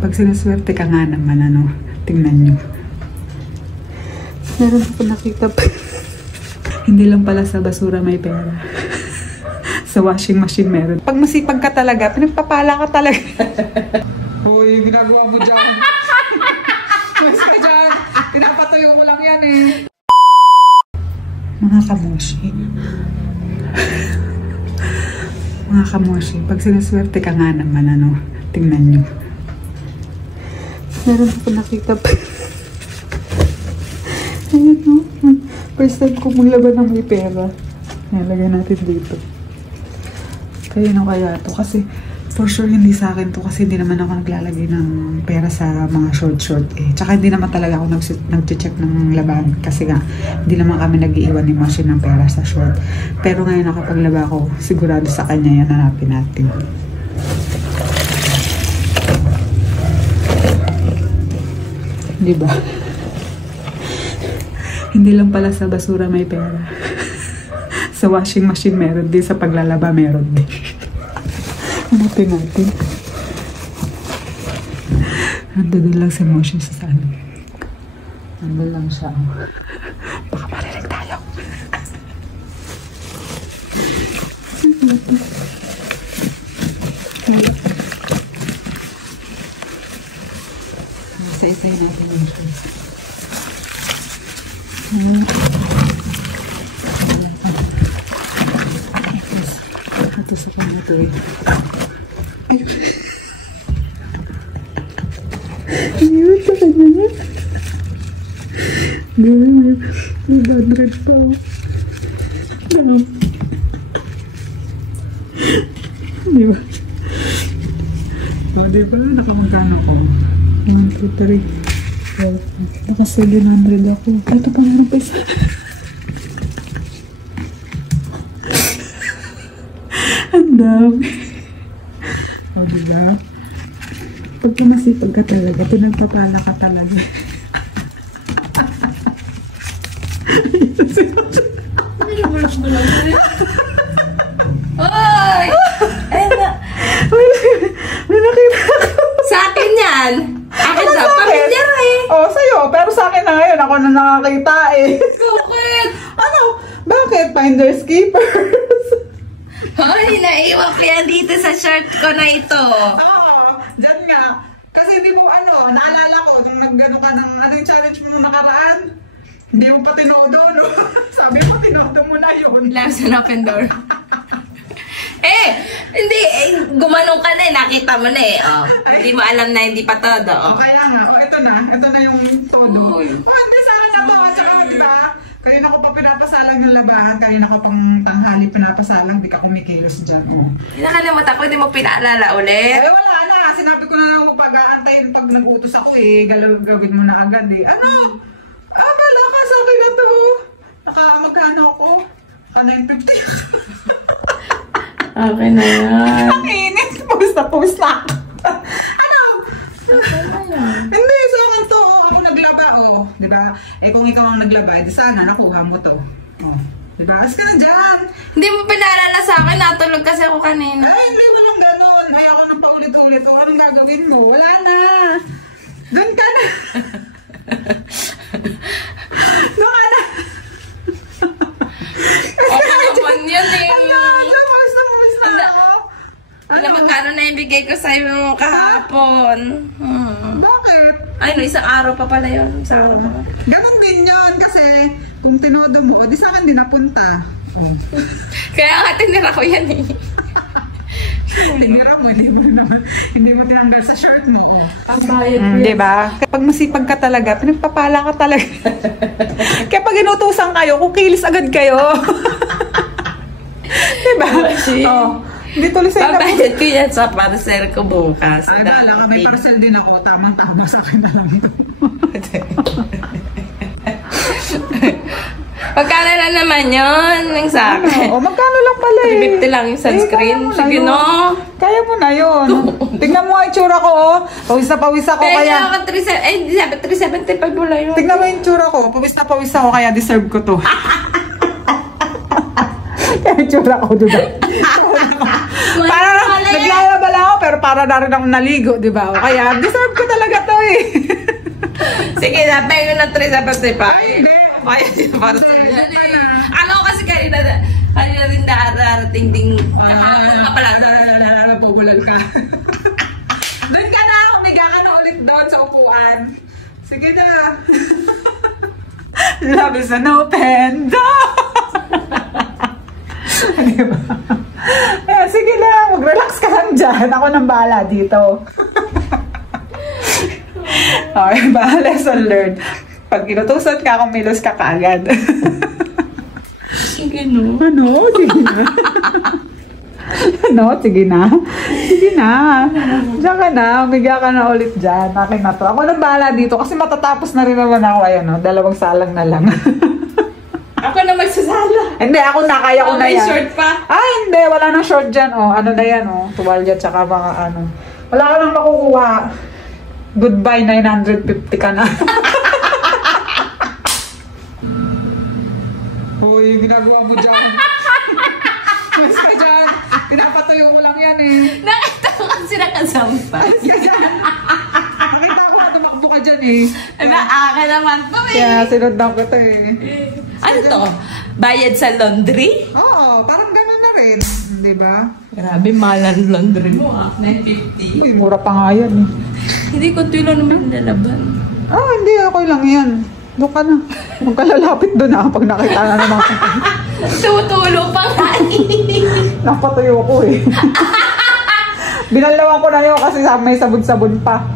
Pag sinaswerte ka nga naman, ano, tingnan nyo. Meron ako nakita pa. Hindi lang pala sa basura may pera. Sa washing machine meron. Pag masipag ka talaga, pinagpapala ka talaga. Uy, ginagawa mo dyan. Mas ka dyan. Pinapatayo mo lang yan eh. Mga kamoshi. Mga kamoshi, pag sinaswerte ka nga naman, ano, tingnan nyo. Meron ako nakita pa. Ayan no. First time ko maglaban ng may pera. Ayan, lagay natin dito. Kaya no kaya to. Kasi for sure hindi sa akin to. Kasi hindi naman ako naglalagay ng pera sa mga short eh. Tsaka hindi naman talaga ako nag-check ng laban. Kasi nga, hindi naman kami nag-iiwan ni machine ng pera sa short. Pero ngayon nakapaglaba ako, sigurado sa kanya yan, hanapin natin. Diba? Hindi lang pala sa basura may pera. Sa washing machine meron din, sa paglalaba meron din. Hanapin natin. Nandun lang si Moshi sa saan. Nandun lang siya. Baka marinig tayo. Isa-isay natin yung shoes. Ito sa kanya ito eh. Ayun. Ayun sa kanya niya. Gawin mo. May 100 pa. Ano? Diba? O diba? Nakamagkano ko? 1, 2, 3. Oh, naka 700 ako. Ito pa meron pa isa. Ang dami. O diba? Pagka masipag ka talaga, pinagpapala ka talaga. Oy! May nakita ako. Sa akin yan! Akin na, pamilyar eh! Oo, sa'yo. Pero sa akin na ngayon, ako na nakakita eh. Bakit? Ano? Bakit? Finders keepers. Hoy, naiwan ko yan dito sa shirt ko na ito. Oo, dyan nga. Kasi di mo naalala ko, nung naggano ka ng, ano yung challenge mo nung nakaraan? Hindi mo pa tinodo, no? Sabi mo, tinodo mo na yun. Labs and open door. Hindi, gumanong ka na eh, nakita mo na eh. Oh, hindi mo alam na hindi pa todo. Oh. Kaya nga, ito na yung todo. Hindi sana na to. At saka, di ba? Kanina ko pa pinapasalang yung labahan, kanina ko pang tanghali pinapasalang, di ka kumikilos dyan. Nakalimutan ko, hindi mo pinaalala ulit. Wala na. Sinabi ko na lang pag-aantayin pag nag-utos ako eh. Gawin mo na agad eh. Ano? Bala ka sa akin na to. Magkano ako? 950. Okay na yan. Ang init. Post na. Ano? Hindi, sa akin to. Ako naglaba, oh. Diba? Kung ikaw ang naglaba, di sana nakuha mo to. Oh. Diba? As ka na dyan. Hindi mo pinaalala sa akin, natulog kasi ako kanina. Hindi mo lang ganun. Ayaw ko nang paulit-ulit. Anong gagawin mo? Wala na. Doon ka na. Doon ka na. Okay naman yun eh. Magkano na yung bigay ko sa'yo kahapon? Bakit? Ay, no, isang araw pa pala yun. Isang araw pa. Ganun din yun kasi kung tinodo mo, di sa akin din napunta. Kaya nga tinira ko yan eh. Tinira mo, hindi mo tinanggal sa shirt mo. Pagbayad ko yan. Diba? Kapag masipag ka talaga, pinagpapala ka talaga. Kaya pag inutusan kayo, kukilis agad kayo. Diba? Hindi tuloy sa'yo na. Pagbayad ko yan sa parcel ko bukas. Ay, bala ka, may parcel din ako. Tamang-tama sa akin na lang ito. Magkano lang naman yun ng sa akin? Magkano lang pala eh. 350 lang yung sunscreen. Sige no. Kaya mo na yun. Tingnan mo ang itsura ko oh. Pawis na pawis ako kaya. Ako 375 wala yun. Tingnan mo yung itsura ko. Pawis na pawis ako kaya deserve ko to. Kaya itsura ko diba? Parang naglalaba lang ako pero para na rin ako naligo, di ba? O kaya, deserve ko talaga to eh. Sige na, pengo na 3 sa birthday pa. Hindi. Kaya siya para sa yan eh. Ako kasi kanina rin darating ding kahapon pa pala. Nabubulal ka. Doon ka na, umiga ka na ulit doon sa upuan. Sige na. Love is an open door. Diba? Eh, sige lang, mag-relax ka lang dyan. Ako nang bahala dito. Okay, lesson learned. Pag inutusan ka, kumilos ka kaagad. Sige no. Ano? Sige na. Ano? Sige na. Sige na. Diyan ka na. Umiga ka na ulit dyan. Akin na to. Ako nang bahala dito kasi matatapos na rin naman ako. Ayan o. 2 salang na lang. Ako na magsasala. Hindi, ako na. Kaya ko na May yan. short pa. Ah, hindi. Wala nang short dyan. Oh. Ano na yan? Oh. Tuwalya tsaka mga ano. Wala ka nang makukuha. Goodbye, 950 ka na. Uy, ginagawa mo dyan. Mas ka dyan. Pinapatayo mo lang yan eh. Nakita ko kasi nakasampas. Mas ka dyan. Nakita ko na tumakbo ka dyan eh. Ay ba, akin naman to eh. Kaya sinundan ko ito eh. Ano to? Bayad sa laundry? Oo, parang gano'n na rin. Di ba? Grabe, mahal ang laundry mo ah. 950. Uy, mura pa nga yan eh. Hindi ko tulo naman nilalaban. Ah, hindi. Okay lang yan. Doon ka na. Huwag ka lalapit doon ah pag nakita na naman. Tutulo pa nga eh. Napatayo ko eh. Binalawan ko na yun kasi may sabon-sabon pa.